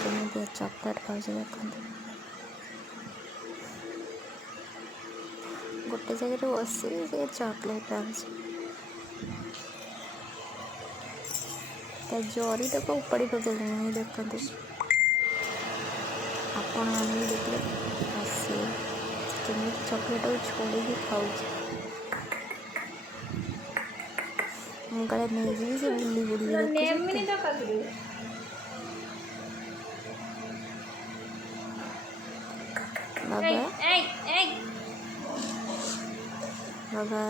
केमी चॉकलेट खाऊँ देखते गोटे जगह बस चॉकलेट खाऊँ जरी तक उपाड़ी पकड़ देखते आपण मैंने देखिए हसी केमी चॉकलेट छोड़ी खाऊँ मुझे नहीं से बुली बुली बाबा बाबा